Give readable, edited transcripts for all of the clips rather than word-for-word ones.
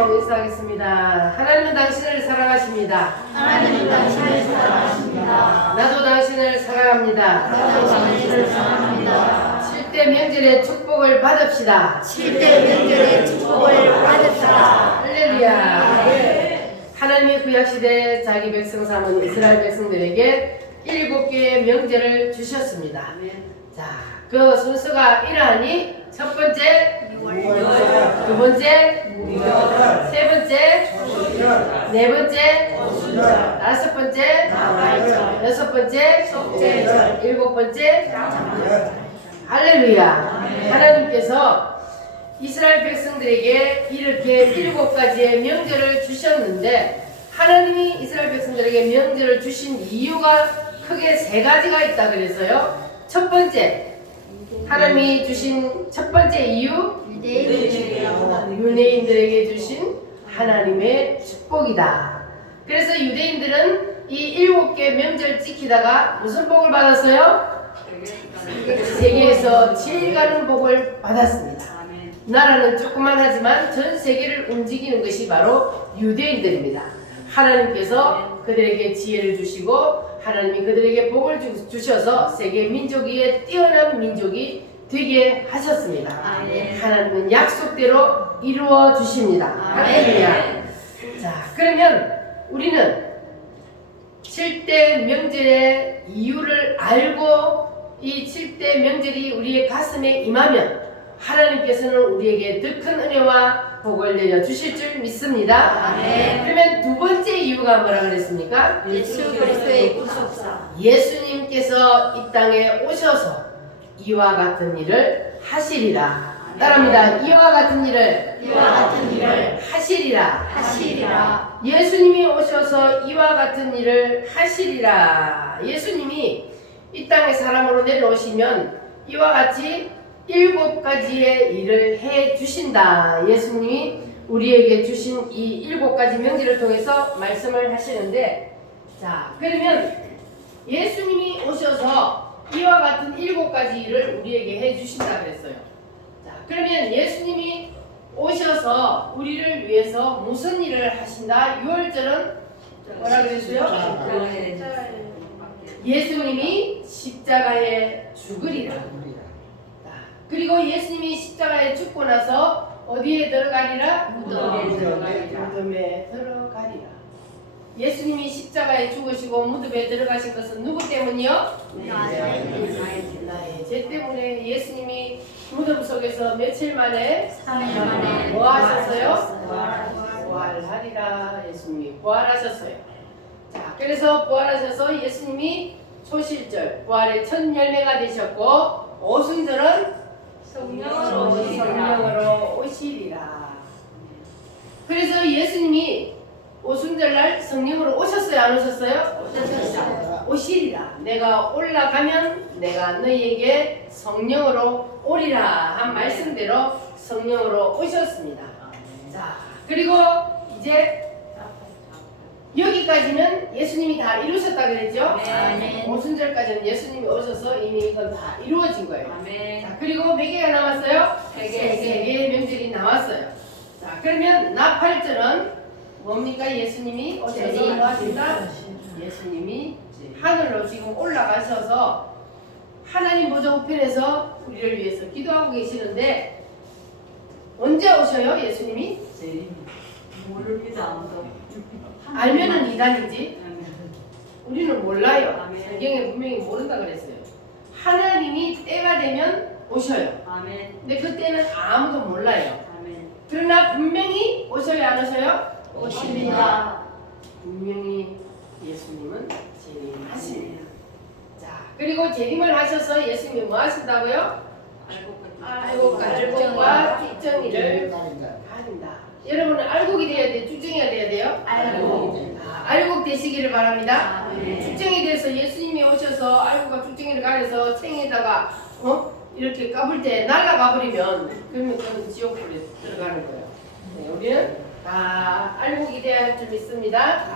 한번 인사하겠습니다. 하나님은 당신을 사랑하십니다. 하나님은 당신을 사랑하십니다. 나도 당신을 사랑합니다. 나도 당신을 사랑합니다. 7대 명절의 축복을 받읍시다. 7대 명절의 축복을 받읍시다. 할렐루야. 하나님의 구약시대 자기 백성 삼은 이스라엘 백성들에게 7개의 명절을 주셨습니다. 자, 그 순서가 이러하니 첫 번째 두 번째 세 번째 네 번째 다섯 번째 여섯 번째 일곱 번째 할렐루야. 하나님께서 이스라엘 백성들에게 이렇게 7가지의 명절을 주셨는데 하나님이 이스라엘 백성들에게 명절을 주신 이유가 크게 3가지가 있다 그래서요. 첫 번째 하나님이 주신 첫 번째 이유 유대인들에게 주신 하나님의 축복이다. 그래서 유대인들은 이 7개 명절 지키다가 무슨 복을 받았어요? 세계에서 제일 가는 복을 받았습니다. 나라는 조그만하지만 전 세계를 움직이는 것이 바로 유대인들입니다. 하나님께서 그들에게 지혜를 주시고 하나님이 그들에게 복을 주셔서 세계 민족 위에 뛰어난 민족이 되게 하셨습니다. 하나님은 약속대로 이루어 주십니다. 할렐루야. 자, 그러면 우리는 7대 명절의 이유를 알고 이 7대 명절이 우리의 가슴에 임하면 하나님께서는 우리에게 더 큰 은혜와 복을 내려 주실 줄 믿습니다. 그러면 두 번째 이유가 뭐라 그랬습니까? 예수 그리스도의 구속사. 예수님께서 이 땅에 오셔서 이와 같은 일을 하시리라. 따라합니다. 이와 같은 일을 하시리라. 예수님이 오셔서 이와 같은 일을 하시리라. 예수님이 이 땅에 사람으로 내려오시면 이와 같이 7가지의 일을 해 주신다. 예수님이 우리에게 주신 이 7가지 명제를 통해서 말씀을 하시는데, 자, 그러면 예수님이 오셔서 이와 같은 7가지 일을 우리에게 해 주신다 그랬어요. 자, 그러면 예수님이 오셔서 우리를 위해서 무슨 일을 하신다? 6월절은 뭐라 그랬어요? 예수님이 십자가에 죽으리라. 그리고 예수님이 십자가에 죽고 나서 어디에 들어가리라? 무덤에 들어가리라. 예수님이 십자가에 죽으시고 무덤에 들어가신 것은 누구 때문이요? 나의 죄 때문에. 예수님이 무덤 속에서 며칠 만에 3일 만에 뭐 하셨어요? 부활하리라. 예수님이 부활하셨어요. 자, 그래서 부활하셔서 예수님이 초실절 부활의 첫 열매가 되셨고 오순절은 성령으로 오시리라. 그래서 예수님이 오순절날 성령으로 오셨어요? 안 오셨어요? 오시리라. 내가 올라가면 내가 너희에게 성령으로 오리라 한 말씀대로 성령으로 오셨습니다. 자, 그리고 이제 여기까지는 예수님이 다 이루셨다 그랬죠? 오순절까지는 예수님이 오셔서 이미 이건 다 이루어진 거예요. 자, 그리고 몇 개가 남았어요? 3개의 명절이 남았어요. 자, 그러면 나팔절은 뭡니까? 예수님이 오셔서 뭐 하신다? 예수님이 하늘로 지금 올라가셔서 하나님 보좌 우편에서 우리를 위해서 기도하고 계시는데 언제 오셔요? 예수님이? 모릅니다. 아무도. 알면은 이단이지. 우리는 몰라요. 성경에 분명히 모른다 그랬어요. 하나님이 때가 되면 오셔요. 근데 그때는 아무도 몰라요. 그러나 분명히 오셔요? 안 오셔요? 오십니다. 분명히 예수님은 재림하십니다. 자, 그리고 재림을 하셔서 예수님이 뭐 하신다고요? 알곡과 쭉정이를 가린다. 여러분은 알곡이 돼야 돼요? 쭉정이가 돼야 돼요? 알곡 되시기를 바랍니다. 쭉정이 돼서 예수님이 오셔서 알곡과 쭉정이를 가려서 챙에다가 이렇게 까불 때 날아가 버리면 그러면 그건 지옥불에 들어가는 거예요. 네, 우리는 다 알곡이 돼야 할 줄 믿습니다.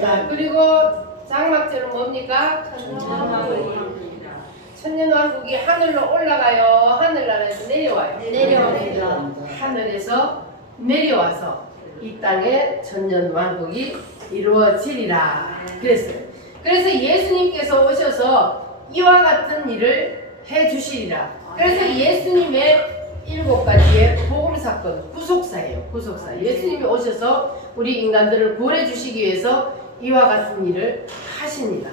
자, 그리고 장막절은 뭡니까? 천년왕국이 하늘로 올라가요? 하늘나라에서 내려와요? 내려옵니다. 하늘에서 내려와서 이 땅에 천년 왕국이 이루어지리라 그랬어요. 그래서 예수님께서 오셔서 이와 같은 일을 해주시리라. 그래서 예수님의 7가지의 복음 사건, 구속사예요. 구속사. 예수님이 오셔서 우리 인간들을 구원해 주시기 위해서 이와 같은 일을 하십니다.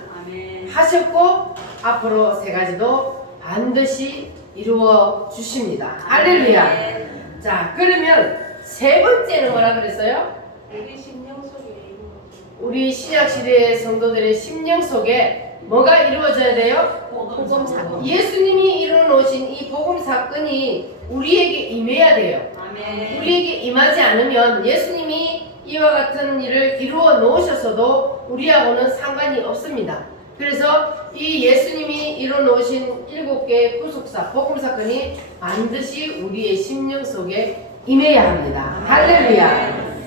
하셨고 앞으로 3가지도 반드시 이루어 주십니다. 할렐루야. 자, 그러면 3번째는 뭐라 그랬어요? 우리 심령 속에 이루어진 우리 신약 시대의 성도들의 심령 속에 뭐가 이루어져야 돼요? 복음 사건. 예수님이 이루어놓으신 이 복음 사건이 우리에게 임해야 돼요. 아멘. 우리에게 임하지 않으면 예수님이 이와 같은 일을 이루어 놓으셨어도 우리하고는 상관이 없습니다. 그래서 이 예수님이 이루어 놓으신 7개의 구속사, 복음 사건이 반드시 우리의 심령 속에 임해야 합니다. 할렐루야.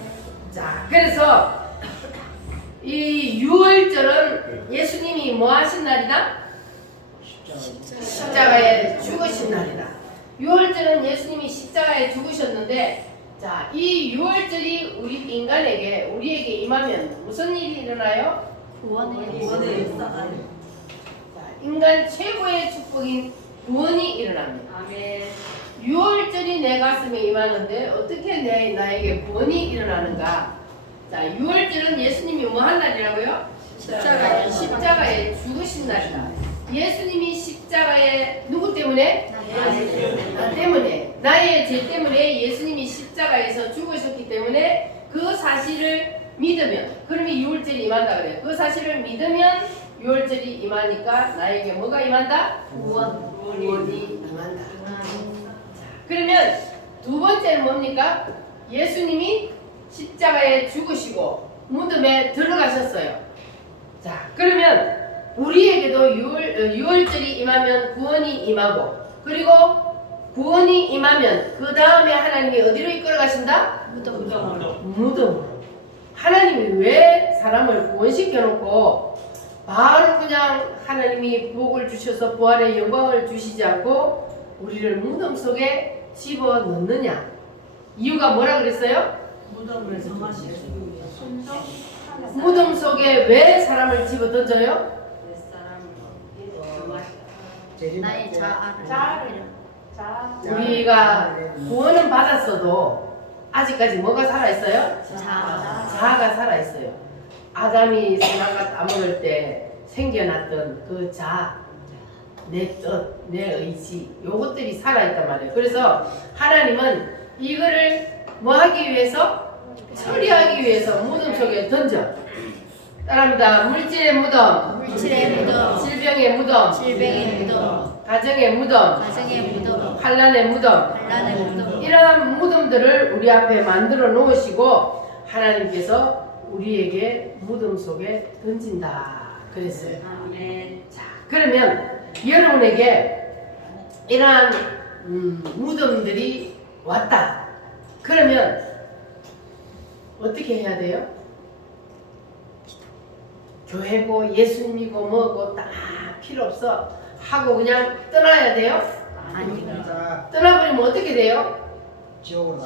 자, 그래서 이 6월절은 예수님이 뭐 하신 날이다? 십자가에 죽으신 날이다. 6월절은 예수님이 십자가에 죽으셨는데, 자, 이 6월절이 우리에게 임하면 무슨 일이 일어나요? 구원의 역사가. 자, 인간 최고의 축복인 구원이 일어납니다. 아멘. 6월절이 내 가슴에 임하는데 어떻게 나에게 구원이 일어나는가? 자, 6월절은 예수님이 뭐 한 날이라고요? 십자가에 죽으신 날이다. 예수님이 십자가에 누구 때문에? 나 때문에, 나의 죄 때문에 예수님이 십자가에서 죽으셨기 때문에 그 사실을 믿으면, 그러면 6월절이 임한다 그래요. 그 사실을 믿으면 6월절이 임하니까 나에게 뭐가 임한다? 구원이 임한다. 그러면 2번째는 뭡니까? 예수님이 십자가에 죽으시고 무덤에 들어가셨어요. 자, 그러면 우리에게도 6월절이 임하면 구원이 임하고, 그리고 구원이 임하면 그 다음에 하나님이 어디로 이끌어 가신다? 무덤으로. 하나님이 왜 사람을 구원시켜 놓고 바로 그냥 하나님이 복을 주셔서 부활의 영광을 주시지 않고 우리를 무덤 속에 집어 넣느냐? 이유가 뭐라 그랬어요? 무덤을 정하시기 위해서. 무덤 속에 왜 사람을 집어 던져요? 나의 자아를. 우리가 구원은 받았어도 아직까지 뭐가 살아있어요? 자아가 살아있어요. 아담이 선악과 따먹을 때 생겨났던 그 자아, 내 뜻, 내 의지, 요것들이 살아있단 말이에요. 그래서 하나님은 이거를 뭐 하기 위해서? 처리하기 위해서 무덤 속에 던져. 따라합니다. 물질의 무덤, 질병의 무덤, 가정의 무덤, 환난의 무덤, 이러한 무덤들을 우리 앞에 만들어 놓으시고 하나님께서 우리에게 무덤 속에 던진다 그랬어요. 자, 그러면 여러분에게 이러한 무덤들이 왔다. 그러면 어떻게 해야 돼요? 교회고 예수님이고 뭐고 다 필요 없어 하고 그냥 떠나야 돼요? 아닙니다. 떠나버리면 어떻게 돼요? 지옥으로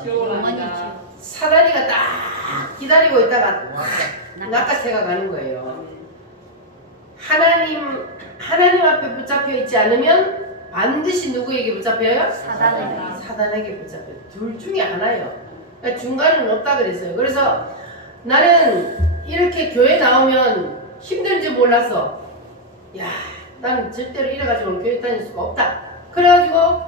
사다리가 딱 기다리고 있다가 낚아채가 가는 거예요. 하나님 앞에 붙잡혀 있지 않으면 반드시 누구에게 붙잡혀요? 사단에게 붙잡혀요. 둘 중에 하나예요. 그러니까 중간은 없다 그랬어요. 그래서 나는 이렇게 교회 나오면 힘든지 몰랐어. 야, 나는 절대로 이래가지고 교회 다닐 수가 없다. 그래가지고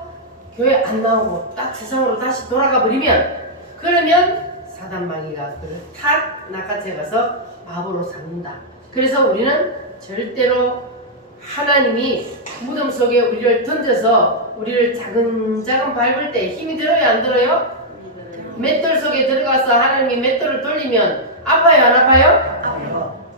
교회 안 나오고 딱 세상으로 다시 돌아가 버리면, 그러면 사단마귀가 그를 탁 낚아채 가서 바보로 삼는다. 그래서 우리는 절대로 하나님이 무덤 속에 우리를 던져서 우리를 자근자근 밟을 때 힘이 들어요, 안 들어요? 맷돌 속에 들어가서 하나님이 맷돌을 돌리면 아파요, 안 아파요?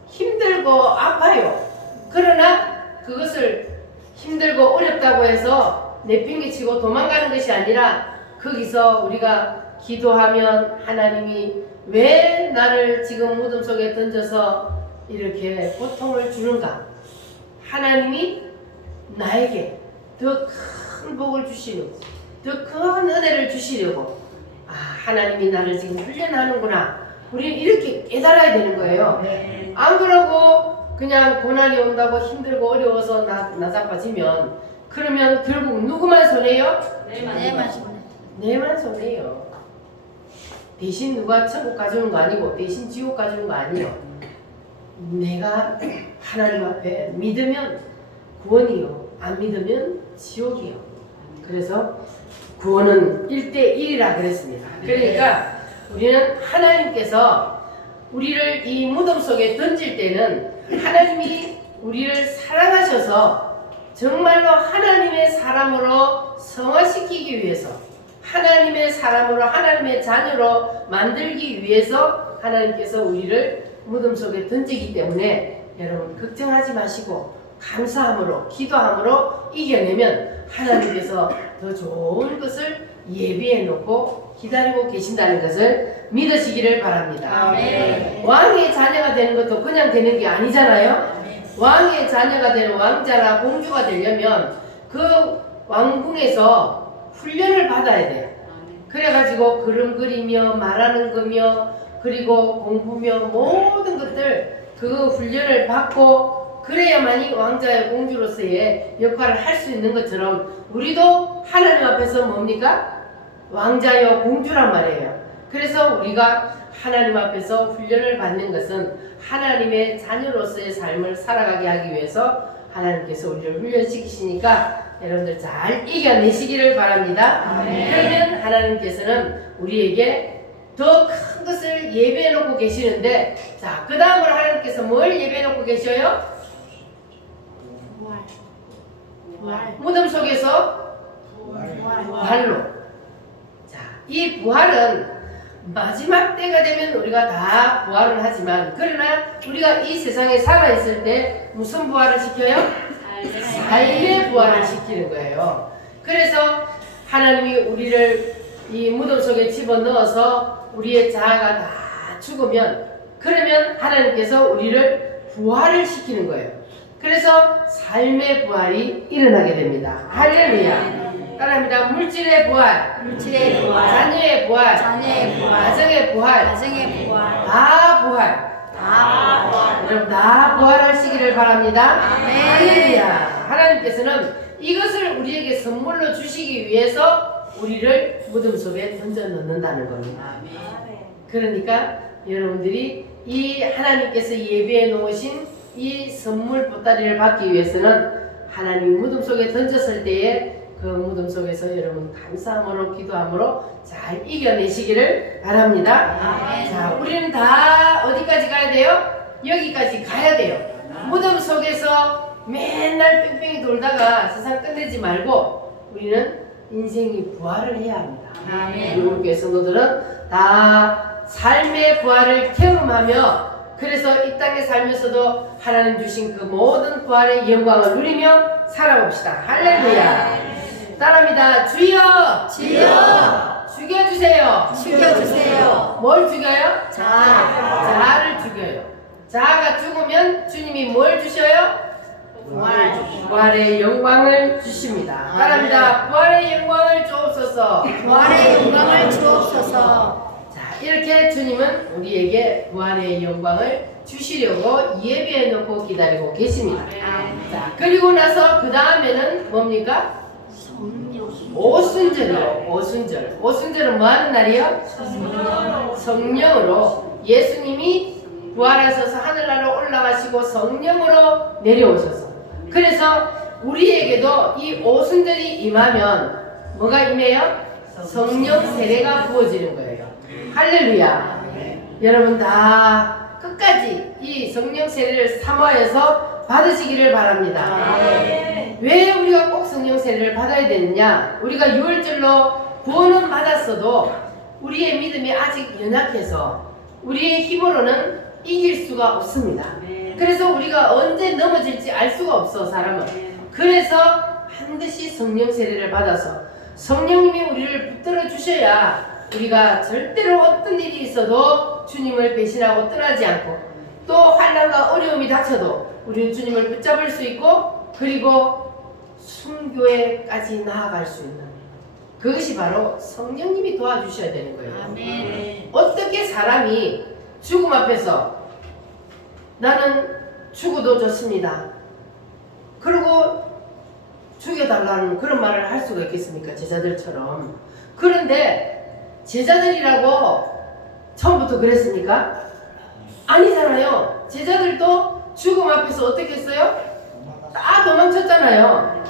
힘들고 아파요. 그러나 그것을 힘들고 어렵다고 해서 내팽개치고 도망가는 것이 아니라 거기서 우리가 기도하면 하나님이 왜 나를 지금 무덤 속에 던져서 이렇게 고통을 주는가? 하나님이 나에게 더 큰 복을 주시려고, 더 큰 은혜를 주시려고 하나님이 나를 지금 훈련하는구나. 우리는 이렇게 깨달아야 되는 거예요. 안 그러고 그냥 고난이 온다고 힘들고 어려워서 나자빠지면 그러면 결국 누구만 손해요? 내만 손해요. 대신 누가 천국 가주는 거 아니고 대신 지옥 가주는 거 아니에요. 내가 하나님 앞에 믿으면 구원이요, 안 믿으면 지옥이요. 그래서 구원은 1대1이라 그랬습니다. 그러니까 우리는 하나님께서 우리를 이 무덤 속에 던질 때는 하나님이 우리를 사랑하셔서 정말로 하나님의 사람으로 성화시키기 위해서, 하나님의 사람으로 하나님의 자녀로 만들기 위해서 하나님께서 우리를 무덤 속에 던지기 때문에 여러분 걱정하지 마시고 감사함으로 기도함으로 이겨내면 하나님께서 더 좋은 것을 예비해 놓고 기다리고 계신다는 것을 믿으시기를 바랍니다. 아멘. 왕의 자녀가 되는 것도 그냥 되는 게 아니잖아요. 왕의 자녀가 되는 왕자나 공주가 되려면 그 왕궁에서 훈련을 받아야 돼요. 그래가지고 그림 그리며 말하는 거며 그리고 공부며 모든 것들 그 훈련을 받고 그래야만이 왕자의 공주로서의 역할을 할 수 있는 것처럼 우리도 하나님 앞에서 뭡니까? 왕자여 공주란 말이에요. 그래서 우리가 하나님 앞에서 훈련을 받는 것은 하나님의 자녀로서의 삶을 살아가게 하기 위해서 하나님께서 우리를 훈련시키시니까 여러분들 잘 이겨내시기를 바랍니다. 그러면 하나님께서는 우리에게 더 큰 것을 예배해 놓고 계시는데, 자, 그 다음으로 하나님께서 뭘 예배해 놓고 계셔요? 무덤 속에서 부활로. 자, 이 부활은 마지막 때가 되면 우리가 다 부활을 하지만, 그러나 우리가 이 세상에 살아있을 때 무슨 부활을 시켜요? 삶의 부활을 시키는 거예요. 그래서 하나님이 우리를 이 무덤 속에 집어넣어서 우리의 자아가 다 죽으면, 그러면 하나님께서 우리를 부활을 시키는 거예요. 그래서 삶의 부활이 일어나게 됩니다. 할렐루야. 따라합니다. 물질의 부활, 자녀의 부활, 가정의 부활, 다 부활. 여러분 다 부활하시기를 바랍니다. 할렐루야. 하나님께서는 이것을 우리에게 선물로 주시기 위해서 우리를 무덤 속에 던져 넣는다는 겁니다. 그러니까 여러분들이 이 하나님께서 예비해 놓으신 이 선물 보따리를 받기 위해서는 하나님 무덤 속에 던졌을 때에 그 무덤 속에서 여러분 감사함으로 기도함으로 잘 이겨내시기를 바랍니다. 자, 우리는 다 어디까지 가야 돼요? 여기까지 가야 돼요. 무덤 속에서 맨날 뺑뺑이 돌다가 세상 끝내지 말고 우리는 인생이 부활을 해야 합니다. 우리 교회 성도들은 다 삶의 부활을 경험하며, 그래서 이 땅에 살면서도 하나님 주신 그 모든 부활의 영광을 누리며 살아봅시다. 할렐루야. 따라합니다. 주여, 죽여주세요. 뭘 죽여요? 자아를 죽여요. 자아가 죽으면 주님이 뭘 주셔요? 부활의 영광을 주십니다. 따라합니다. 부활의 영광을 주옵소서. 자, 이렇게 주님은 우리에게 부활의 영광을 주시려고 예배해 놓고 기다리고 계십니다. 자, 그리고 나서 그 다음에는 뭡니까? 오순절이요. 오순절은 뭐 하는 날이요? 성령으로 예수님이 부활하셔서 하늘나라로 올라가시고 성령으로 내려오셔서, 그래서 우리에게도 이 오순절이 임하면 뭐가 임해요? 성령 세례가 부어지는 거예요. 할렐루야. 여러분 다 끝까지 이 성령 세례를 사모하여서 받으시기를 바랍니다. 왜 우리가 꼭 성령 세례를 받아야 되느냐? 우리가 유월절로 구원은 받았어도 우리의 믿음이 아직 연약해서 우리의 힘으로는 이길 수가 없습니다. 그래서 우리가 언제 넘어질지 알 수가 없어, 사람은. 그래서 반드시 성령 세례를 받아서 성령님이 우리를 붙들어 주셔야 우리가 절대로 어떤 일이 있어도 주님을 배신하고 떠나지 않고, 또 환난과 어려움이 닥쳐도 우리는 주님을 붙잡을 수 있고, 그리고 순교에까지 나아갈 수 있는 그것이 바로 성령님이 도와주셔야 되는 거예요. 아멘. 어떻게 사람이 죽음 앞에서 나는 죽어도 좋습니다. 그리고 죽여달라는 그런 말을 할 수가 있겠습니까? 제자들처럼. 그런데 제자들이라고 처음부터 그랬습니까? 아니잖아요. 제자들도 죽음 앞에서 어떻게 했어요? 다 도망쳤잖아요.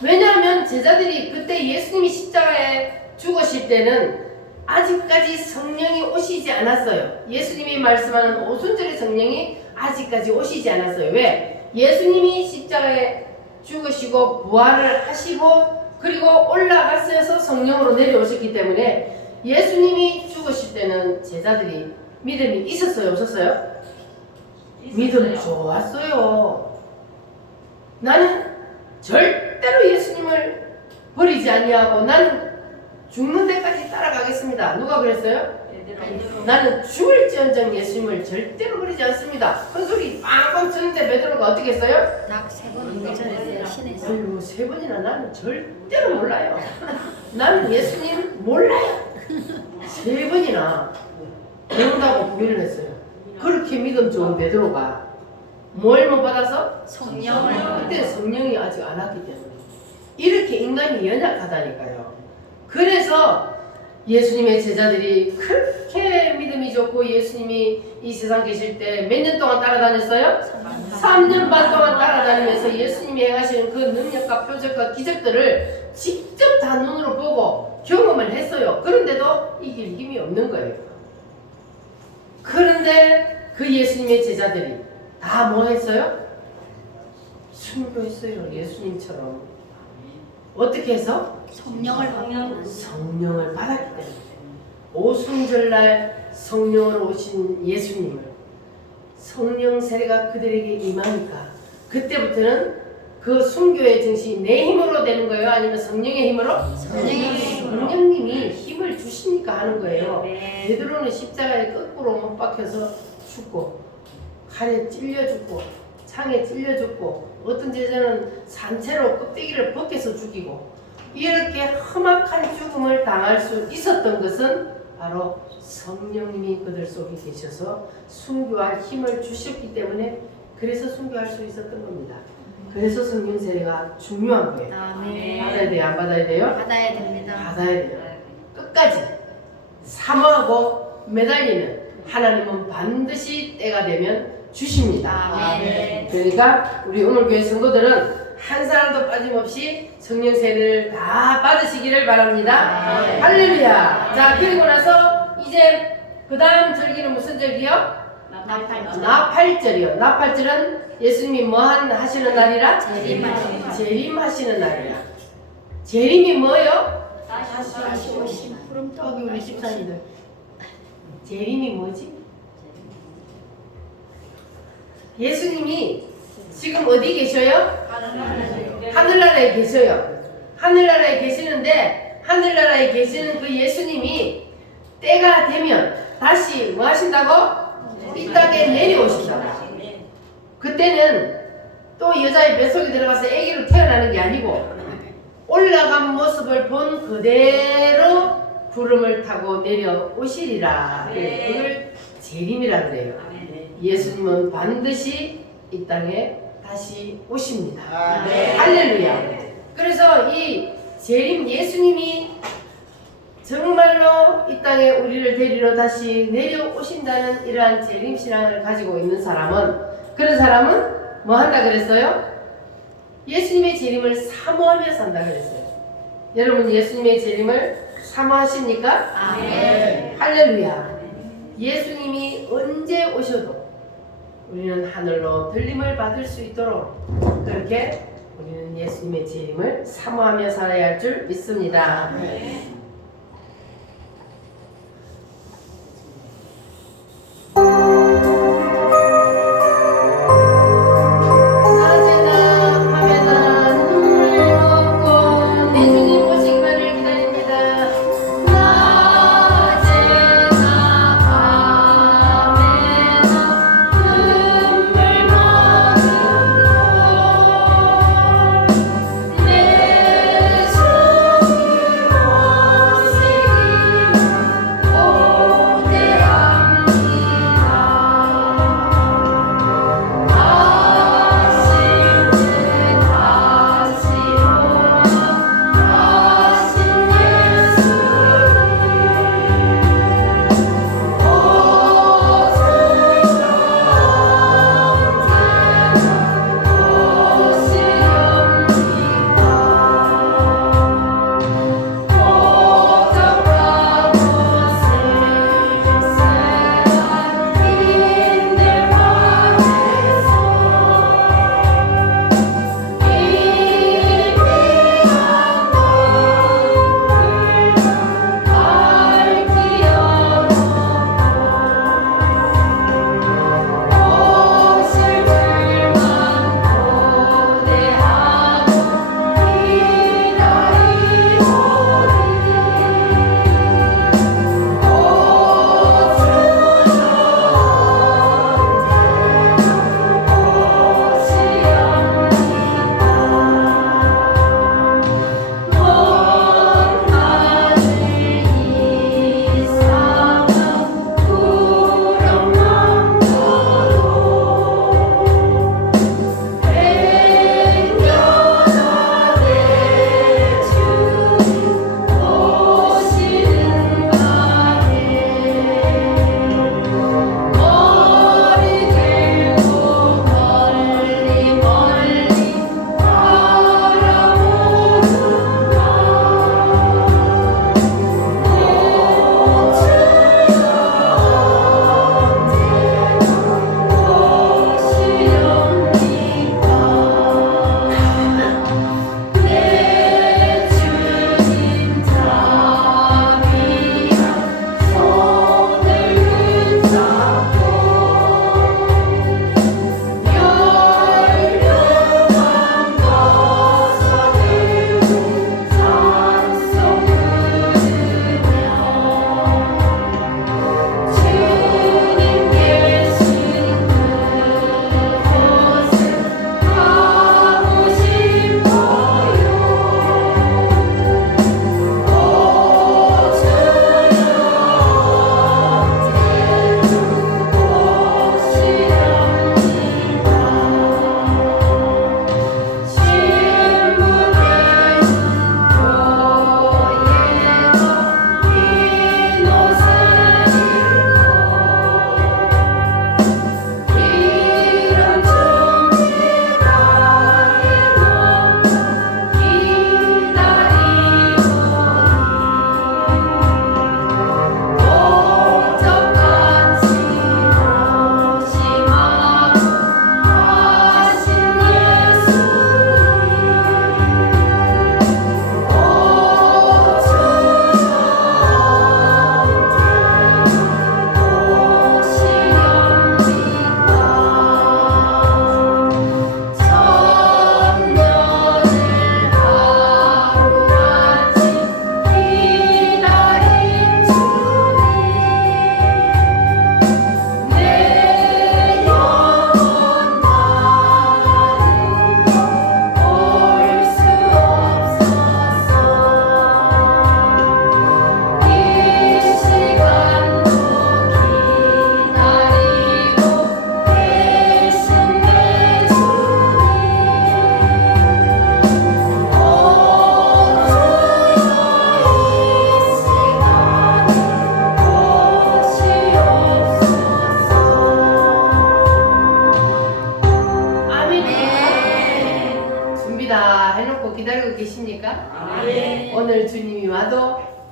왜냐하면 제자들이 그때 예수님이 십자가에 죽으실 때는 아직까지 성령이 오시지 않았어요. 예수님이 말씀하는 오순절의 성령이 아직까지 오시지 않았어요. 왜? 예수님이 십자가에 죽으시고 부활을 하시고 그리고 올라가셔서 성령으로 내려오셨기 때문에 예수님이 죽으실 때는 제자들이 믿음이 있었어요? 없었어요? 믿음 좋았어요. 나는 절대로 예수님을 버리지 아니하고 나는 죽는 데까지 따라가겠습니다. 누가 그랬어요? 나는 죽을지언정 예수님을 절대로 버리지 않습니다. 큰 소리 빵빵 치는데 베드로가 어떻게 했어요? 낙세번 운전했어요. 신에서. 아이고 세 번이나 나는 절대로 몰라요. 나는 예수님 몰라요. 세 번이나 그런다고 부인을 했어요. 그렇게 믿음 좋은 베드로가 뭘 못 받아서? 성령을. 그때 성령이 아직 안 왔기 때문에 이렇게 인간이 연약하다니까요. 그래서 예수님의 제자들이 그렇게 믿음이 좋고 예수님이 이 세상 계실 때 몇 년 동안 따라다녔어요? 3년 반 동안 따라다니면서 예수님이 행하시는 그 능력과 표적과 기적들을 직접 다 눈으로 보고 경험을 했어요. 그런데도 이길 힘이 없는 거예요. 그런데 그 예수님의 제자들이 다 뭐 했어요? 순교했어요. 예수님처럼. 어떻게 해서? 성령을 받는. 성령을 받았기 때문에 오순절날 성령으로 오신 예수님을 성령 세례가 그들에게 임하니까 그때부터는 그 순교의 정신이 내 힘으로 되는 거예요? 아니면 성령의 힘으로? 성령님이 힘을 주시니까 하는 거예요. 베드로는 십자가에 거꾸로 못 박혀서 죽고 칼에 찔려 죽고 창에 찔려 죽고 어떤 제자는 산채로 껍데기를 벗겨서 죽이고 이렇게 험악한 죽음을 당할 수 있었던 것은 바로 성령님이 그들 속에 계셔서 순교할 힘을 주셨기 때문에 그래서 순교할 수 있었던 겁니다. 그래서 성령 세례가 중요한 거예요. 아멘. 받아야 돼요? 안 받아야 돼요? 받아야 됩니다. 받아야 돼요. 끝까지 사모하고 매달리면 하나님은 반드시 때가 되면 주십니다. 아멘. 그러니까 우리 오늘 교회 성도들은 한 사람도 빠짐없이 성령 세례를 다 받으시기를 바랍니다. 아멘. 할렐루야. 자, 그리고 나서 이제 그 다음 절기는 무슨 절기요? 나팔절이요. 나팔절은 예수님이 하시는 날이라? 재림하시는 날이라. 재림이 뭐요? 다시 오신 푸른 여기 우리 집사님들 재림이 뭐지? 예수님이 지금 어디 계셔요? 하늘나라에 계셔요. 하늘나라에 계시는데 하늘나라에 계시는 그 예수님이 때가 되면 다시 뭐 하신다고? 이 땅에 내려오신다고. 그때는 또 여자의 뱃속에 들어가서 아기로 태어나는 게 아니고 올라간 모습을 본 그대로 구름을 타고 내려오시리라. 그걸 재림이라 그래요. 예수님은 반드시 이 땅에 다시 오십니다. 할렐루야. 그래서 이 재림 예수님이 정말로 이 땅에 우리를 데리러 다시 내려오신다는 이러한 재림 신앙을 가지고 있는 사람은 그런 사람은 뭐 한다 그랬어요? 예수님의 재림을 사모하며 산다 그랬어요. 여러분 예수님의 재림을 사모하십니까? 아멘. 할렐루야. 예수님이 언제 오셔도 우리는 하늘로 들림을 받을 수 있도록 그렇게 우리는 예수님의 재림을 사모하며 살아야 할 줄 믿습니다. 낮에나 밤에나 눈물 먹고 내 주님 오시기만을 기다립니다. 낮에나 밤에나 눈물 머금고 내 주님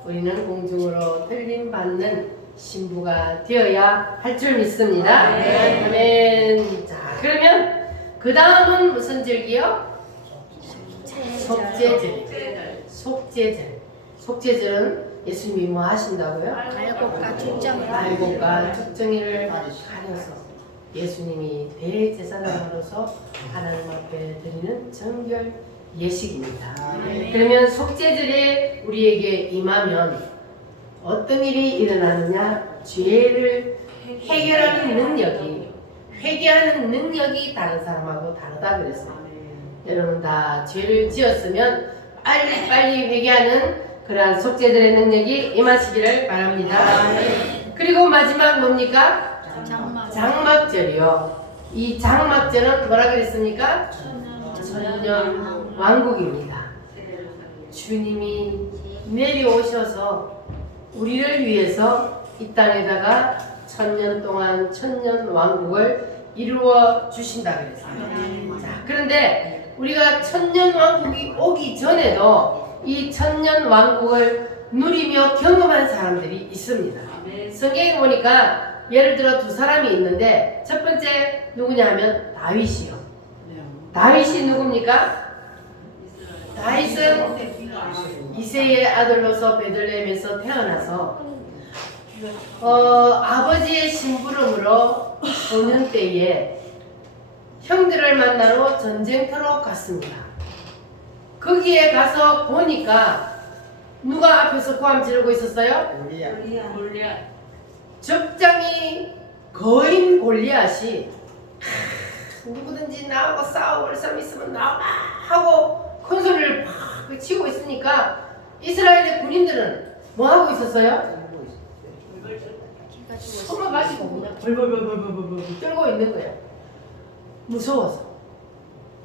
우리는 공중으로 들림받는 신부가 되어야 할 줄 믿습니다. 아멘. 아멘. 자, 그러면 그 다음은 무슨 절기요? 속죄절. 속죄절은 예수님이 뭐 하신다고요? 갈고과 축정을 알곡과 축정이를 가려서 예수님이 대제사장으로서 하나님 앞에 드리는 정결 예식입니다. 그러면 속죄절에 우리에게 임하면 어떤 일이 일어나느냐? 죄를 해결하는 능력이, 회개하는 능력이 다른 사람하고 다르다 그랬어요. 여러분 다 죄를 지었으면 빨리 회개하는 그러한 속죄절의 능력이 임하시기를 바랍니다. 그리고 마지막 뭡니까? 장막절이요. 이 장막절은 뭐라 그랬습니까? 천년 왕국입니다. 주님이 내려오셔서 우리를 위해서 이 땅에다가 천년 동안 천년 왕국을 이루어 주신다 그랬어요. 자, 그런데 우리가 천년 왕국이 오기 전에도 이 천년 왕국을 누리며 경험한 사람들이 있습니다. 성경에 보니까 예를 들어 두 사람이 있는데 첫 번째 누구냐 하면 다윗이요. 다윗이 누굽니까? 다윗은 이새의 아들로서 베들레헴에서 태어나서 아버지의 심부름으로 소년 때에 형들을 만나러 전쟁터로 갔습니다. 거기에 가서 보니까 누가 앞에서 고함 지르고 있었어요? 적장이 거인 골리앗이 누구든지 나하고 싸워볼 사람 있으면 나와 하고 큰 소리를 팍 치고 있으니까 이스라엘의 군인들은 뭐 하고 있었어요? 손을 가지고 그냥 벌벌벌벌벌벌 떨고 있는 거예요. 무서워서.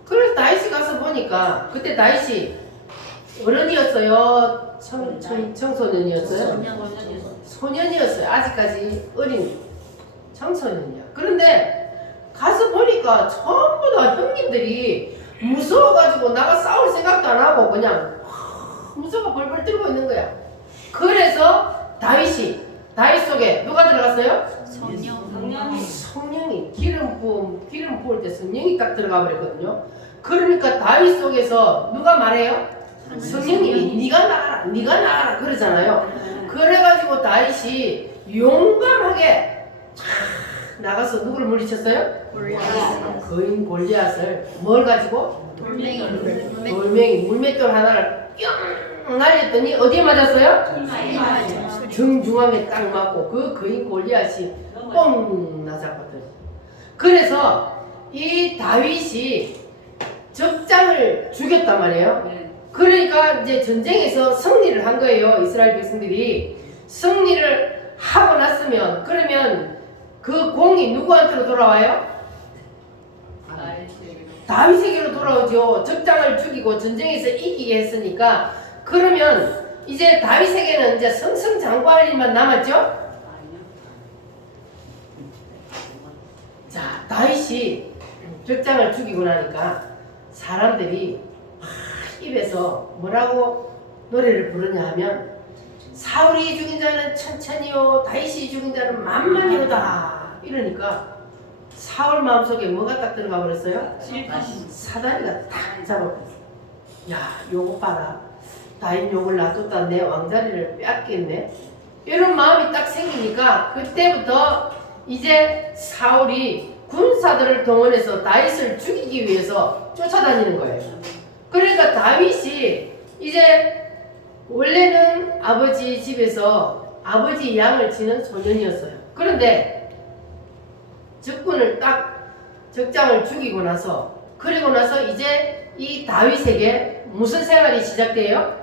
그래서 다윗이 가서 보니까 그때 다윗이 어른이었어요? 청소년이었어요? 소년이었어요. 아직까지 어린 청소년이야. 그런데 가서 보니까 전부 다 형님들이 무서워가지고 나가 싸울 생각도 안 하고 그냥 무서워 벌벌 떨고 있는 거야. 그래서 다윗 속에 누가 들어갔어요? 성령이 기름 부을 때 성령이 딱 들어가 버렸거든요. 그러니까 다윗 속에서 누가 말해요? 성령님이 네가 나가라 그러잖아요. 그래가지고 다윗이 용감하게 나가서 누구를 물리쳤어요? 거인 골리앗을 뭘 가지고? 돌멩이 물맷돌 하나를 뿅 날렸더니 어디에 맞았어요? 정중앙에 딱 맞고 그 거인 골리앗이 뻥 나잡았더니. 그래서 이 다윗이 적장을 죽였단 말이에요. 그러니까 이제 전쟁에서 승리를 한 거예요. 이스라엘 백성들이 승리를 하고 났으면 그러면 그 공이 누구한테로 돌아와요? 다윗에게로 돌아오죠. 적장을 죽이고 전쟁에서 이기게 했으니까. 그러면 이제 다윗에게는 이제 승승장구할 일만 남았죠? 자, 다윗이 적장을 죽이고 나니까 사람들이 입에서 뭐라고 노래를 부르냐 하면 사울이 죽인 자는 천천히요 다윗이 죽인 자는 만만히로다 이러니까 사울 마음속에 뭐가 딱 들어가 버렸어요? 사다리가 딱 잡아버렸어요. 야, 요거 봐라. 다윗 욕을 놔뒀다 내 왕자리를 뺏겠네. 이런 마음이 딱 생기니까 그때부터 이제 사울이 군사들을 동원해서 다윗을 죽이기 위해서 쫓아다니는 거예요. 그러니까 다윗이 이제 원래는 아버지 집에서 아버지 양을 지는 소년이었어요. 그런데 적군을 딱 적장을 죽이고 나서 그리고 나서 이제 이 다윗에게 무슨 생활이 시작돼요?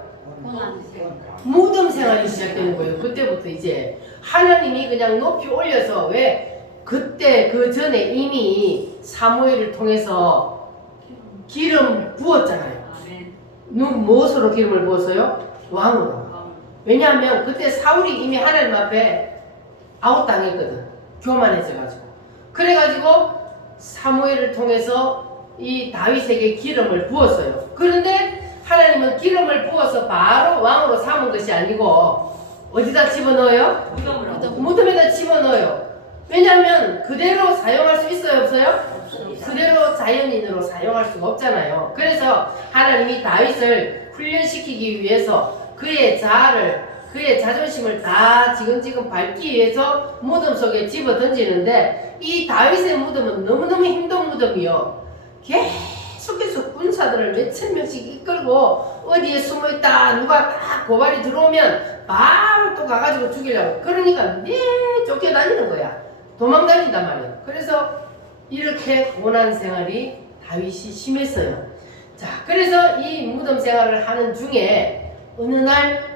무덤 생활이 시작되는 거예요. 그때부터 이제 하나님이 그냥 높이 올려서 왜 그때 그 전에 이미 사무엘을 통해서 기름 부었잖아요. 무엇으로 기름을 부었어요? 왕으로. 왜냐하면 그때 사울이 이미 하나님 앞에 아웃당했거든. 교만해져가지고. 그래가지고 사무엘을 통해서 이 다윗에게 기름을 부었어요. 그런데 하나님은 기름을 부어서 바로 왕으로 삼은 것이 아니고 어디다 집어넣어요? 무덤에다 집어넣어요. 왜냐하면 그대로 사용할 수 있어요, 없어요? 그대로 자연인으로 사용할 수가 없잖아요. 그래서 하나님이 다윗을 훈련시키기 위해서 그의 자아를, 그의 자존심을 다 지금지금 밟기 위해서 무덤 속에 집어 던지는데, 이 다윗의 무덤은 너무너무 힘든 무덤이요. 계속해서 군사들을 몇천 명씩 이끌고 어디에 숨어있다 누가 딱 고발이 들어오면 바로 또 가가지고 죽이려고. 그러니까 쫓겨다니는 거야. 도망다닌단 말이에요. 그래서 이렇게 고난 생활이 다윗이 심했어요. 자, 그래서 이 무덤 생활을 하는 중에 어느 날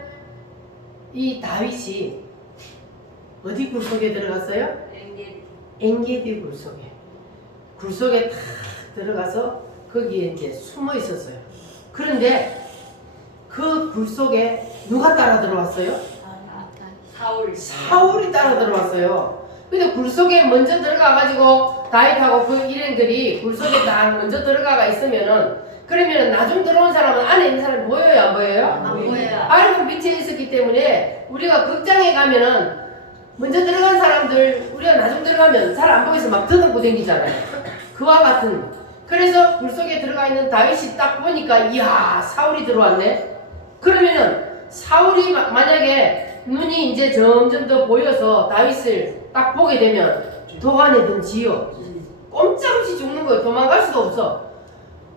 이 다윗이 어디 굴속에 들어갔어요? 엔게디 굴속에. 굴속에 탁 들어가서 거기에 이제 숨어 있었어요. 그런데 그 굴속에 누가 따라 들어왔어요? 사울이 따라 들어왔어요. 근데 굴속에 먼저 들어가가지고 다윗하고 그 일행들이 굴속에 딱 먼저 들어가가 있으면은, 그러면은 나중 들어온 사람은 안에 있는 사람이 보여요, 안 보여요? 안 보여요. 아래는 밑에 있었기 때문에 우리가 극장에 가면은 먼저 들어간 사람들 우리가 나중 들어가면 잘 안 보여서 막 더듬고 다니잖아요. 그와 같은. 그래서 굴속에 들어가 있는 다윗이 딱 보니까 이야, 사울이 들어왔네. 그러면은 사울이 만약에 눈이 이제 점점 더 보여서 다윗을 딱 보게 되면 도가내든지요, 꼼짝없이 죽는 거예요. 도망갈 수도 없어.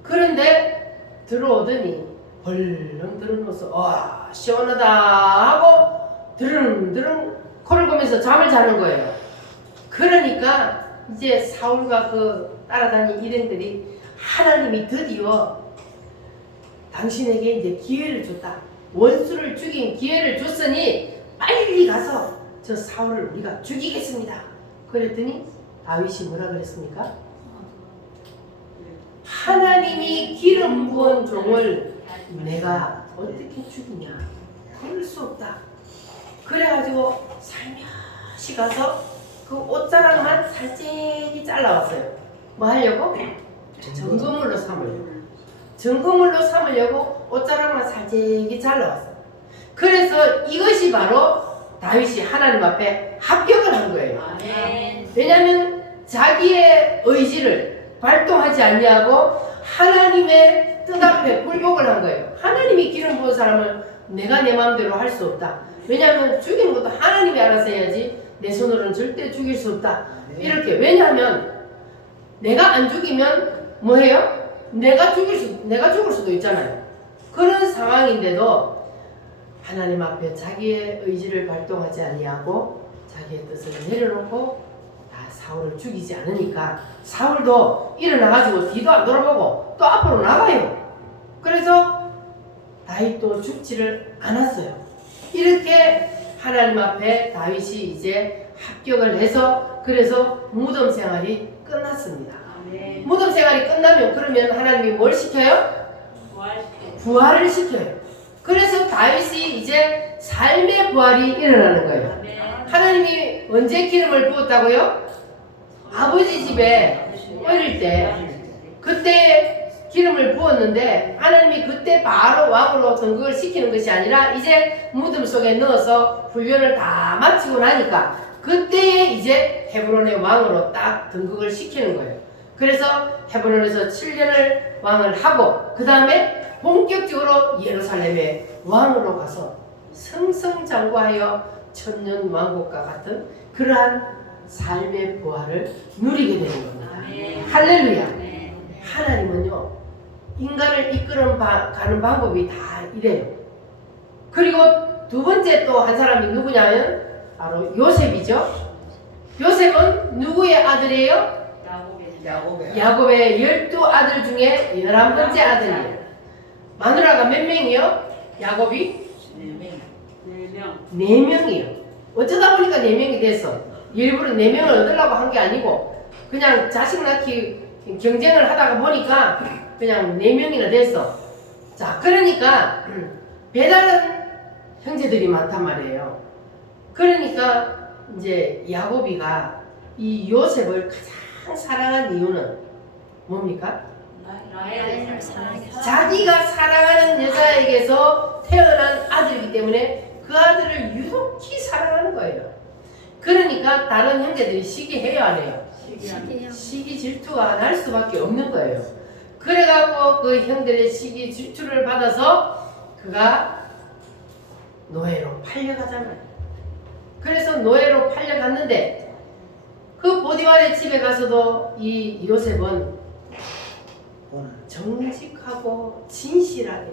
그런데 들어오더니 벌렁 들어놓아서 와 시원하다 하고 드릉드릉 코를 고면서 잠을 자는 거예요. 그러니까 이제 사울과 그 따라다닌 일행들이 하나님이 드디어 당신에게 이제 기회를 줬다, 원수를 죽인 기회를 줬으니 빨리 가서 저 사울을 우리가 죽이겠습니다. 그랬더니 다윗이 뭐라 그랬습니까? 하나님이 기름 부은 종을 내가 어떻게 죽이냐? 그럴 수 없다. 그래가지고 살며시 가서 그 옷자락만 살짝이 잘라왔어요. 뭐 하려고? 증거물로 삼으려고. 증거물로 삼으려고 옷자락만 살짝이 잘라왔어요. 그래서 이것이 바로 다윗이 하나님 앞에 합격을 한 거예요. 왜냐하면 자기의 의지를 발동하지 않냐고 하나님의 뜻 앞에 굴복을 한 거예요. 하나님이 기름 부은 사람을 내가 내 마음대로 할 수 없다. 왜냐하면 죽이는 것도 하나님이 알아서 해야지 내 손으로는 절대 죽일 수 없다. 이렇게. 왜냐하면 내가 안 죽이면 뭐해요? 내가 죽을 수도 있잖아요. 그런 상황인데도 하나님 앞에 자기의 의지를 발동하지 아니하고 자기의 뜻을 내려놓고 사울을 죽이지 않으니까 사울도 일어나가지고 뒤도 안 돌아보고 또 앞으로 나가요. 그래서 다윗도 죽지를 않았어요. 이렇게 하나님 앞에 다윗이 이제 합격을 해서 그래서 무덤 생활이 끝났습니다. 무덤 생활이 끝나면 그러면 하나님이 뭘 시켜요? 부활을 시켜요. 그래서 다윗이 이제 삶의 부활이 일어나는 거예요. 하나님이 언제 기름을 부었다고요? 아버지 집에 어릴 때 그때 기름을 부었는데 하나님이 그때 바로 왕으로 등극을 시키는 것이 아니라 이제 무덤 속에 넣어서 훈련을 다 마치고 나니까 그때에 이제 헤브론의 왕으로 딱 등극을 시키는 거예요. 그래서 헤브론에서 7년을 왕을 하고 그 다음에 본격적으로 예루살렘의 왕으로 가서 승승장구하여 천년 왕국과 같은 그러한 삶의 부활을 누리게 되는 겁니다. 할렐루야. 하나님은요 인간을 이끌어 가는 방법이 다 이래요. 그리고 두 번째 또 한 사람이 누구냐면 바로 요셉이죠. 요셉은 누구의 아들이에요? 야곱의 12아들 중에 11번째 아들이에요. 마누라가 몇 명이요? 야곱이? 4명이요. 어쩌다 보니까 4명이 됐어. 일부러 4명을 얻으려고 한 게 아니고 그냥 자식 낳기 경쟁을 하다가 보니까 그냥 4명이나 됐어. 자, 그러니까 배다른 형제들이 많단 말이에요. 그러니까 이제 야곱이가 이 요셉을 가장 사랑한 이유는 뭡니까? 자기가 사랑하는 여자에게서 태어난 아들이기 때문에 그 아들을 유독히 사랑하는 거예요. 그러니까 다른 형제들이 시기해요, 안 해요? 시기요. 시기 질투가 날 수밖에 없는 거예요. 그래갖고 그 형들의 시기 질투를 받아서 그가 노예로 팔려가잖아요. 그래서 노예로 팔려갔는데 그 보디발의 집에 가서도 이 요셉은 정직하고 진실하게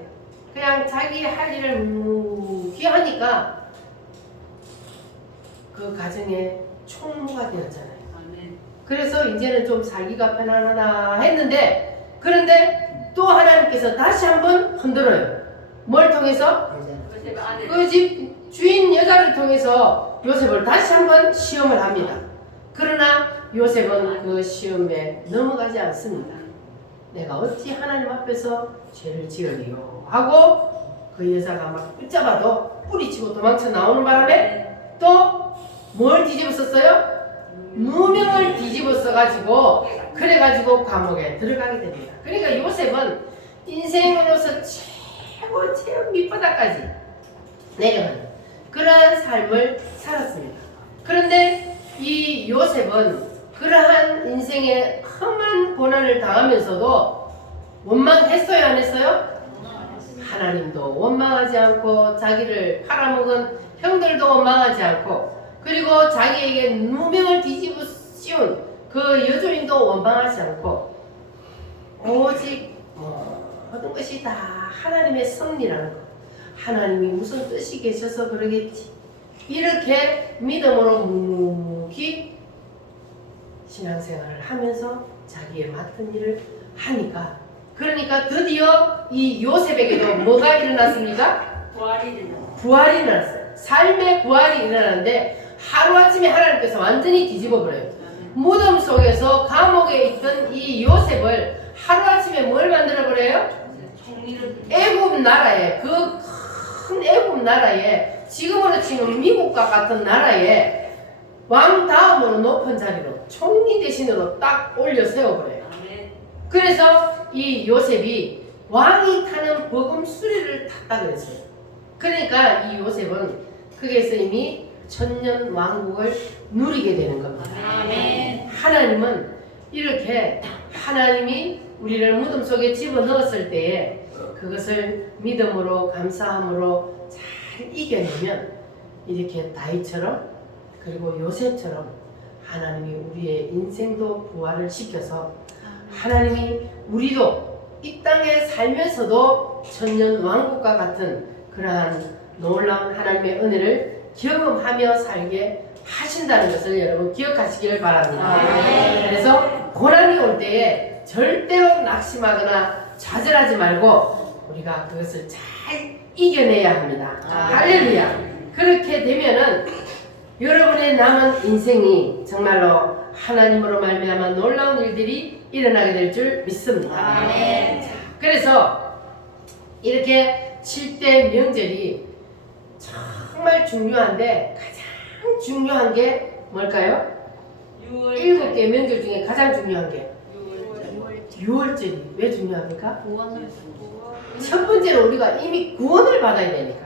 그냥 자기 할 일을 묵묵히 하니까 그 가정의 총무가 되었잖아요. 그래서 이제는 좀 살기가 편안하다 했는데 그런데 또 하나님께서 다시 한번 흔들어요. 뭘 통해서? 그 집 주인 여자를 통해서 요셉을 다시 한번 시험을 합니다. 그러나 요셉은 그 시험에 넘어가지 않습니다. 내가 어찌 하나님 앞에서 죄를 지으리요 하고 그 여자가 막 붙잡아도 뿌리치고 도망쳐 나오는 바람에 또 뭘 뒤집어 썼어요? 누명을 뒤집어 써가지고 그래가지고 감옥에 들어가게 됩니다. 그러니까 요셉은 인생으로서 최고 밑바닥까지 내려가는 그러한 삶을 살았습니다. 그런데 이 요셉은 그러한 인생의 험한 고난을 당하면서도 원망했어요, 안 했어요? 하나님도 원망하지 않고 자기를 팔아먹은 형들도 원망하지 않고 그리고 자기에게 누명을 뒤집어 씌운 그 여주인도 원망하지 않고 오직 모든 것이 다 하나님의 섭리라는 것. 하나님이 무슨 뜻이 계셔서 그러겠지. 이렇게 믿음으로 묵묵히 신앙생활을 하면서 자기의 맡은 일을 하니까 그러니까 드디어 이 요셉에게도 뭐가 일어났습니까? 부활이 일어났어요. 삶의 부활이 일어나는데 하루아침에 하나님께서 완전히 뒤집어버려요. 무덤 속에서 감옥에 있던 이 요셉을 하루아침에 뭘 만들어버려요? 애굽 나라에 그 큰 애굽 나라에 지금으로 치면 미국과 같은 나라에 왕 다음으로 높은 자리로 총리 대신으로 딱 올려 세워버려요. 그래서 이 요셉이 왕이 타는 버금 수리를 탔다 그랬어요. 그러니까 이 요셉은 거기에서 이미 천년 왕국을 누리게 되는 겁니다. 하나님은 이렇게 하나님이 우리를 무덤 속에 집어넣었을 때에 그것을 믿음으로 감사함으로 잘 이겨내면 이렇게 다윗처럼 그리고 요셉처럼 하나님이 우리의 인생도 부활을 시켜서 하나님이 우리도 이 땅에 살면서도 천년 왕국과 같은 그러한 놀라운 하나님의 은혜를 경험하며 살게 하신다는 것을 여러분 기억하시기를 바랍니다. 그래서 고난이 올 때에 절대로 낙심하거나 좌절하지 말고 우리가 그것을 잘 이겨내야 합니다. 할렐루야. 그렇게 되면은 여러분의 남은 인생이 정말로 하나님으로 말미암아 놀라운 일들이 일어나게 될 줄 믿습니다. 그래서 이렇게 7대 명절이 정말 중요한데 가장 중요한 게 뭘까요? 7개 명절 중에 가장 중요한 게 6월절이 왜 중요합니까? 첫 번째로 우리가 이미 구원을 받아야 되니까.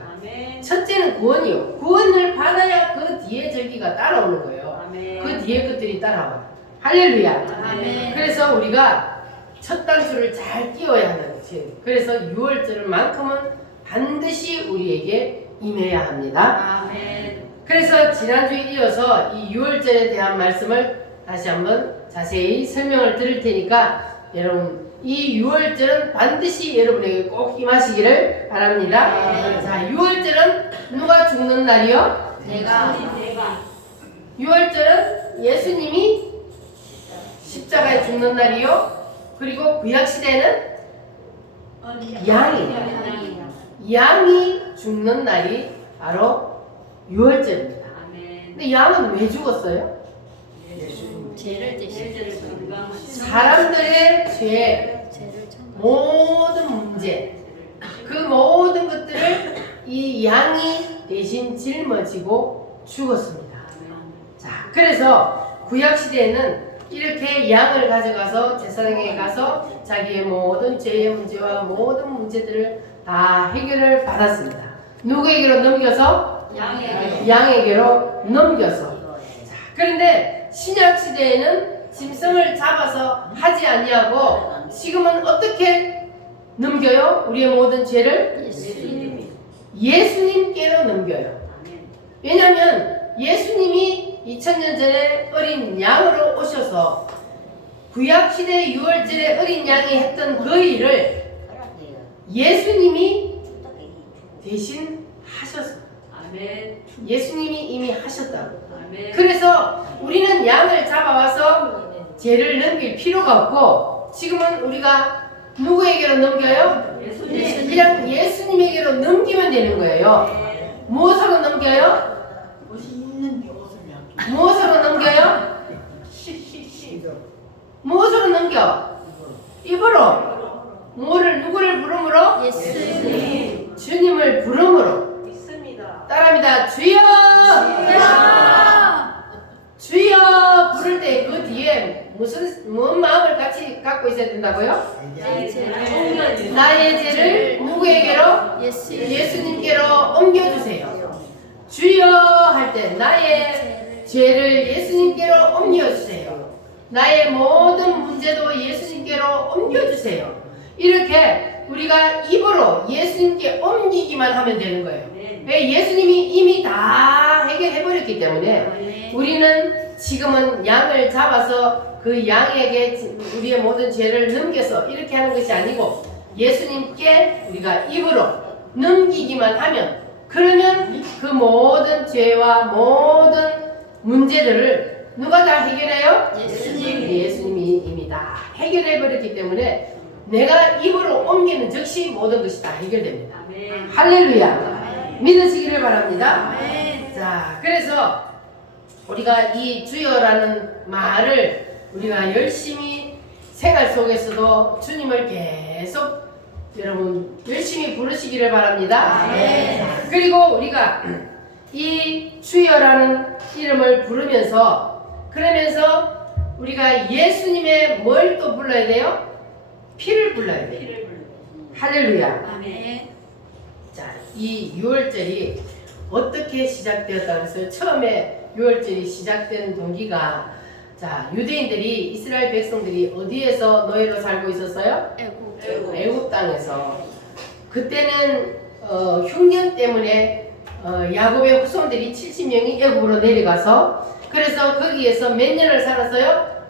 첫째는 구원이요. 구원을 받아야 그 뒤에 절기가 따라오는 거예요. 그 뒤에 것들이 따라와. 할렐루야. 그래서 우리가 첫 단추를 잘 끼워야 하는 거지. 그래서 6월절만큼은 반드시 우리에게 임해야 합니다. 그래서 지난주에 이어서 이 6월절에 대한 말씀을 다시 한번 자세히 설명을 드릴 테니까 여러분 이 6월절은 반드시 여러분에게 꼭 임하시기를 바랍니다. 자, 6월절은 누가 죽는 날이요? 내가 6월절은 예수님이 십자가에 죽는 날이요. 그리고 구약시대는 양이 죽는 날이 바로 6월절입니다. 근데 양은 왜 죽었어요? 죄를 대신 사람들의 죄, 모든 문제, 그 모든 것들을 이 양이 대신 짊어지고 죽었습니다. 자, 그래서 구약시대에는 이렇게 양을 가져가서 제사장에게 가서 자기의 모든 죄의 문제와 모든 문제들을 다 해결을 받았습니다. 누구에게로 넘겨서? 양에게로 넘겨서. 자, 그런데 신약 시대에는 짐승을 잡아서 하지 아니하고 지금은 어떻게 넘겨요? 우리의 모든 죄를 예수님께로 넘겨요. 왜냐하면 예수님이 2000년 전에 어린 양으로 오셔서 구약시대 유월절에 어린 양이 했던 그 일을 예수님이 대신 하셔서 예수님이 이미 하셨다고. 그래서 우리는 양을 잡아와서 죄를 넘길 필요가 없고 지금은 우리가 누구에게로 넘겨요? 그냥 예수님에게로 넘기면 되는 거예요. 무엇으로 넘겨요? 무엇으로 넘겨요? 무엇으로 넘겨? 입으로. 누구를 부름으로? 예수님. 주님을 부름으로. 따라합니다. 주여! 주여! 부를 때 그 뒤에 무슨 마음을 같이 갖고 있어야 된다고요? 나의 죄를 누구에게로? 예수님께로 옮겨주세요. 주여! 할 때 나의 죄를 예수님께로 옮겨주세요. 나의 모든 문제도 예수님께로 옮겨주세요. 이렇게 우리가 입으로 예수님께 옮기기만 하면 되는 거예요. 왜? 예수님이 이미 다 해결해버렸기 때문에 우리는 지금은 양을 잡아서 그 양에게 우리의 모든 죄를 넘겨서 이렇게 하는 것이 아니고 예수님께 우리가 입으로 넘기기만 하면 그러면 그 모든 죄와 모든 문제들을 누가 다 해결해요? 예수님이 이미 다 해결해버렸기 때문에 내가 입으로 옮기는 즉시 모든 것이 다 해결됩니다. 할렐루야. 믿으시기를 바랍니다. 자, 그래서 우리가 이 주여라는 말을 우리가 열심히 생활 속에서도 주님을 계속 여러분 열심히 부르시기를 바랍니다. 그리고 우리가 이 주여라는 이름을 부르면서 그러면서 우리가 예수님의 뭘 또 불러야 돼요? 피를 불러야 돼요. 할렐루야. 자, 이 유월절이 어떻게 시작되었다 그래서 처음에 유월절이 시작된 동기가 자, 유대인들이 이스라엘 백성들이 어디에서 노예로 살고 있었어요? 애굽 땅에서. 그때는 흉년 때문에 야곱의 후손들이 70명이 애굽으로 내려가서 그래서 거기에서 몇 년을 살았어요?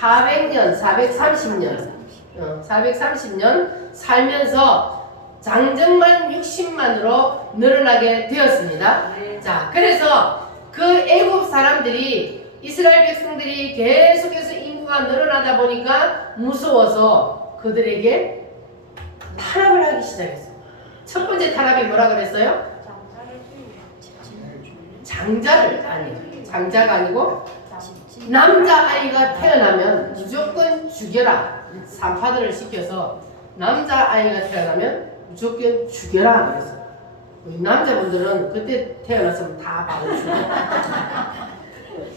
400년, 430년 살면서 장정만 60만으로 늘어나게 되었습니다. 자, 그래서 그 애굽 사람들이 이스라엘 백성들이 계속해서 인구가 늘어나다 보니까 무서워서 그들에게 탄압을 하기 시작했어요. 첫 번째 탄압이 뭐라 그랬어요? 장자가 아니고 남자아이가 태어나면 무조건 죽여라. 산파들을 시켜서 남자아이가 태어나면 무조건 죽여라 그랬어요. 우리 남자분들은 그때 태어났으면 다 바로 죽여.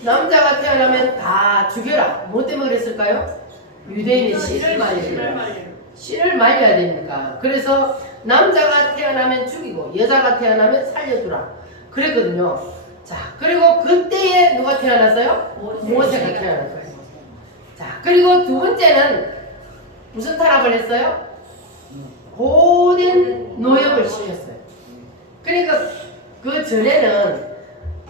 남자가 태어나면 다 죽여라. 뭐 때문에 그랬을까요? 유대인의 씨를 말려야 되니까. 그래서 남자가 태어나면 죽이고 여자가 태어나면 살려두라 그랬거든요. 자, 그리고 그때에 누가 태어났어요? 모세가 태어난 거예요. 자, 그리고 두 번째는 무슨 탄압을 했어요? 고된 노역을 시켰어요. 그러니까 그 전에는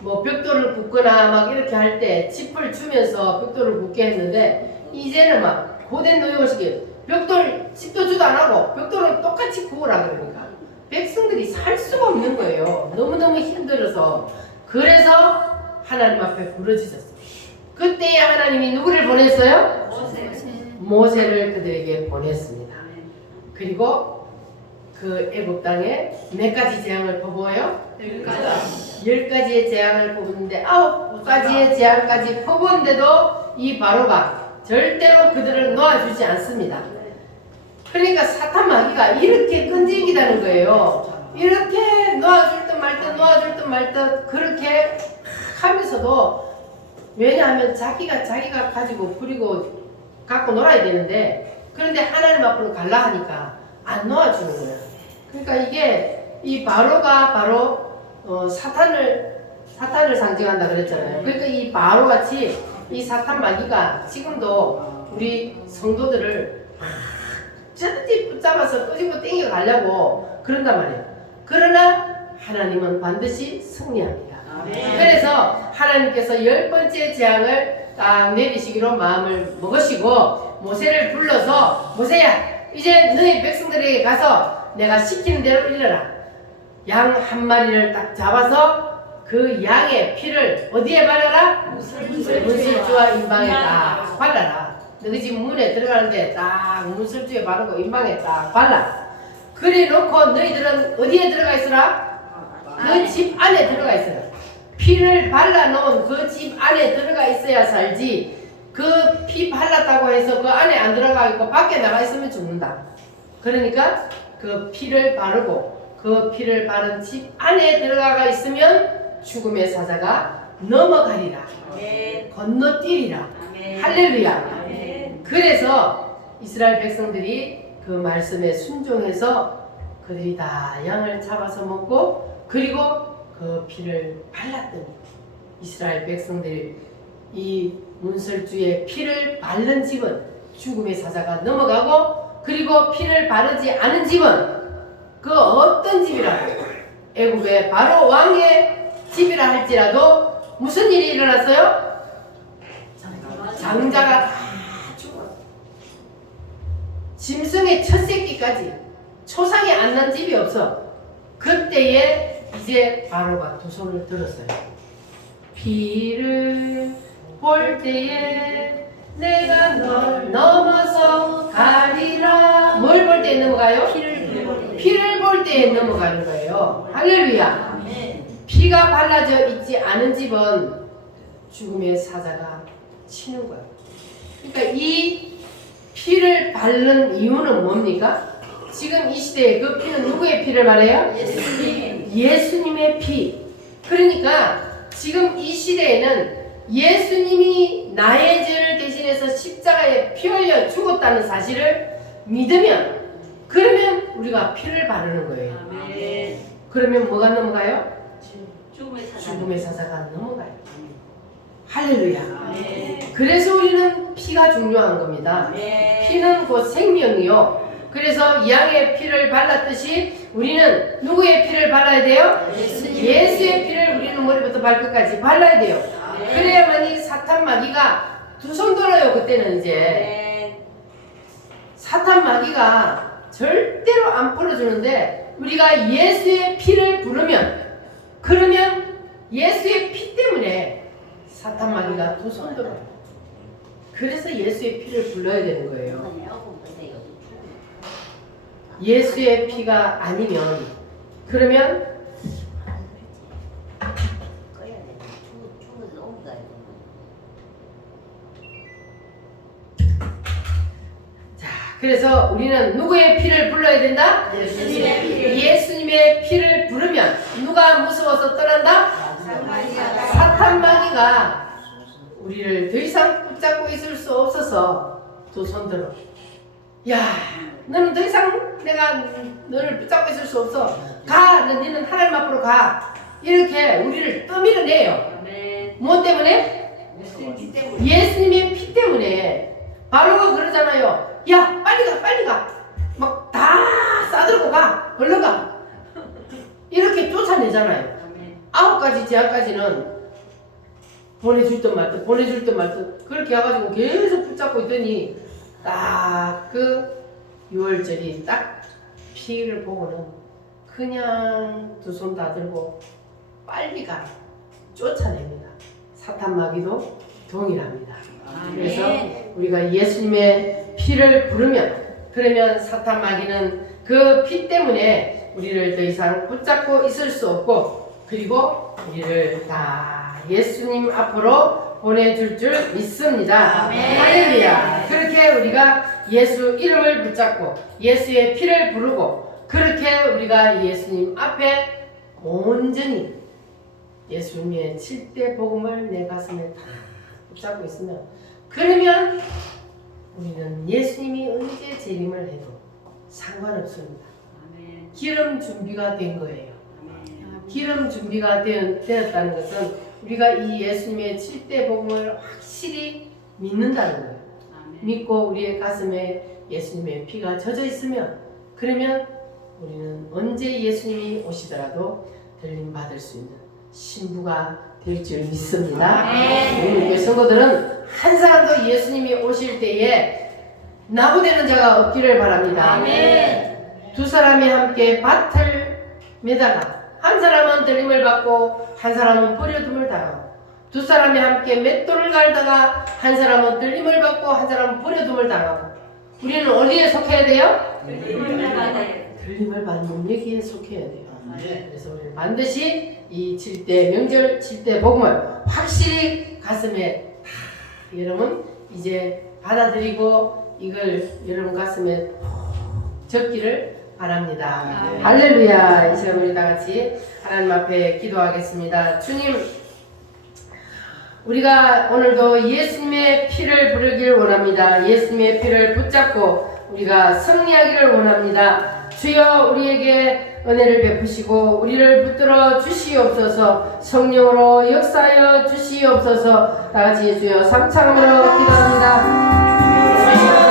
뭐 벽돌을 굽거나 막 이렇게 할 때 짚을 주면서 벽돌을 굽게 했는데 이제는 막 고된 노역을 시켜요. 벽돌 짚도 주도 안 하고 벽돌은 똑같이 구우라 그러니까 백성들이 살 수가 없는 거예요. 너무너무 힘들어서. 그래서 하나님 앞에 부르짖었어요. 그때에 하나님이 누구를 보냈어요? 모세를 그들에게 보냈습니다. 그리고 그 애굽 땅에 몇 가지 재앙을 퍼부어요? 10가지의 재앙을 퍼붓는데 9가지의 재앙까지 퍼부었는데도 이 바로가 절대로 그들을 놓아주지 않습니다. 그러니까 사탄 마귀가 이렇게 끈질기다는 거예요. 이렇게 놓아줄 듯 말 듯 놓아줄 듯 말 듯 그렇게 하면서도 왜냐하면 자기가 가지고 부리고 갖고 놀아야 되는데 그런데 하나님 앞으로 갈라 하니까 안 놓아주는 거예요. 그러니까 이게 이 바로가 바로 사탄을 상징한다 그랬잖아요. 그러니까 이 바로 같이 이 사탄 마귀가 지금도 우리 성도들을 어쩌든지 붙잡아서 끄집고 땡겨 가려고 그런단 말이에요. 그러나 하나님은 반드시 승리합니다. 그래서 하나님께서 10번째 재앙을 딱 내리시기로 마음을 먹으시고 모세를 불러서 모세야 이제 너희 백성들에게 가서 내가 시키는 대로 일러라. 양 한 마리를 딱 잡아서 그 양의 피를 어디에 바르라? 문설주와 임방에 딱 발라라. 너희 집 문에 들어가는데 딱 문설주에 바르고 임방에 딱 발라. 그래 놓고 너희들은 어디에 들어가 있으라? 그 집 안에 들어가 있어라. 피를 발라놓은 그 집 안에 들어가 있어야 살지 그 피 발랐다고 해서 그 안에 안 들어가 있고 밖에 나가 있으면 죽는다. 그러니까 그 피를 바르고 그 피를 바른 집 안에 들어가 있으면 죽음의 사자가 넘어가리라. 건너뛰리라. 할렐루야. 그래서 이스라엘 백성들이 그 말씀에 순종해서 그들이 다 양을 잡아서 먹고 그리고 그 피를 발랐더니 이스라엘 백성들이 이 문설주의 피를 바른 집은 죽음의 사자가 넘어가고 그리고 피를 바르지 않은 집은 그 어떤 집이라도 애굽의 바로 왕의 집이라 할지라도 무슨 일이 일어났어요? 장자가 다 죽어. 짐승의 첫 새끼까지 초상이 안 난 집이 없어. 그때에 이제 바로가 두 손을 들었어요. 피를 볼 때에 내가 널 넘어서 가리라. 뭘 볼 때에 넘어가요? 피를 볼 때에 넘어가는 거예요. 할렐루야. 피가 발라져 있지 않은 집은 죽음의 사자가 치는 거예요. 그러니까 이 피를 바른 이유는 뭡니까? 지금 이 시대에 그 피는 누구의 피를 말해요? 예수님의 피. 그러니까 지금 이 시대에는 예수님이 나의 죄를 대신해서 십자가에 피 흘려 죽었다는 사실을 믿으면 그러면 우리가 피를 바르는 거예요. 그러면 뭐가 넘어가요? 죽음의 사자가 넘어가요. 할렐루야. 그래서 우리는 피가 중요한 겁니다. 피는 곧 생명이요. 그래서 양의 피를 발랐듯이 우리는 누구의 피를 발라야 돼요? 예수의 피를 우리는 머리부터 발끝까지 발라야 돼요. 그래야만이 사탄 마귀가 두 손 들어요. 그때는 이제 사탄 마귀가 절대로 안 풀어주는데 우리가 예수의 피를 부르면 그러면 예수의 피 때문에 사탄 마귀가 두 손 들어요. 그래서 예수의 피를 불러야 되는 거예요. 예수의 피가 아니면 그러면 자, 그래서 우리는 누구의 피를 불러야 된다? 예수님의 피를 부르면 누가 무서워서 떠난다? 사탄 마귀가 우리를 더 이상 붙잡고 있을 수 없어서 두 손 들어. 야, 너는 더 이상 내가 너를 붙잡고 있을 수 없어. 가, 너는 하나님 앞으로 가. 이렇게 우리를 떠밀어내요. 뭐 때문에? 예수님의 피 때문에. 바로가 그러잖아요. 야, 빨리 가, 빨리 가. 막 다 싸들고 가. 얼른 가. 이렇게 쫓아내잖아요. 9가지 제한까지는 보내줄 듯 말 듯, 보내줄 듯 말 듯. 그렇게 해가지고 계속 붙잡고 있더니 딱 그 6월절이 딱 피를 보고는 그냥 두 손 다 들고 빨리 가 쫓아냅니다. 사탄 마귀도 동일합니다. 그래서 우리가 예수님의 피를 부르면 그러면 사탄 마귀는 그 피 때문에 우리를 더 이상 붙잡고 있을 수 없고 그리고 우리를 다 예수님 앞으로 보내줄 줄 믿습니다. 할렐루야. 그렇게 우리가 예수 이름을 붙잡고 예수의 피를 부르고 그렇게 우리가 예수님 앞에 온전히 예수님의 7대 복음을 내 가슴에 다 붙잡고 있으면 그러면 우리는 예수님이 언제 재림을 해도 상관없습니다. 기름 준비가 된 거예요. 기름 준비가 되었다는 것은 우리가 이 예수님의 7대 복음을 확실히 믿는다는 거예요. 믿고 우리의 가슴에 예수님의 피가 젖어 있으면, 그러면 우리는 언제 예수님이 오시더라도 들림 받을 수 있는 신부가 될 줄 믿습니다. 우리 교회 성도들은 한 사람도 예수님이 오실 때에 나부되는 자가 없기를 바랍니다. 두 사람이 함께 밭을 매다가 한 사람은 들림을 받고 한 사람은 버려둠을 당하고, 두 사람이 함께 맷돌을 갈다가 한 사람은 들림을 받고 한 사람은 버려둠을 당하고, 우리는 어디에 속해야 돼요? 들림을 받는 여기에 속해야 돼요. 그래서 우리는 반드시 이 7대 명절 7대 복음을 확실히 가슴에 여러분 이제 받아들이고 이걸 여러분 가슴에 적기를 바랍니다. 할렐루야. 이 시간 우리 다 같이 하나님 앞에 기도하겠습니다. 주님, 우리가 오늘도 예수님의 피를 부르길 원합니다. 예수님의 피를 붙잡고 우리가 승리하기를 원합니다. 주여, 우리에게 은혜를 베푸시고 우리를 붙들어 주시옵소서. 성령으로 역사하여 주시옵소서. 다같이 주여 삼창으로 기도합니다.